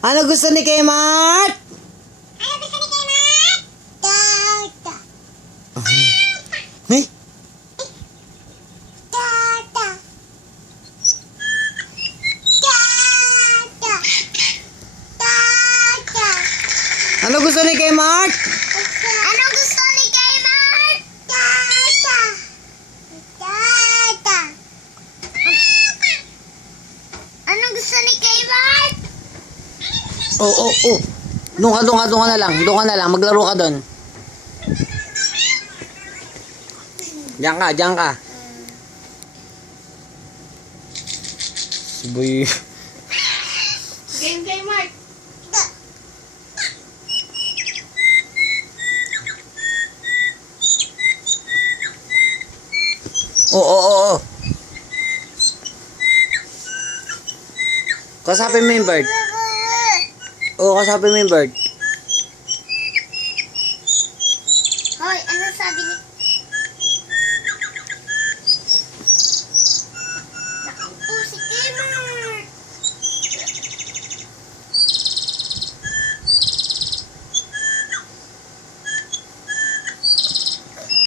Ano gusto ni Kmart? Ano gusto ni Kmart? Tata. Eh? Tata. Tata. Tata. Ano gusto ni Kmart? Ano gusto ni Kmart? Tata. Tata. Ano gusto ni Kmart? Oo. Doon ka na lang. Doon ka na lang. Maglaro ka doon. Diyan ka. Si Boy. Game kay Mark. Oo. Kasapin mo yung bird. Oo, kasapin mo yung bird. Hoy, ano sabi ni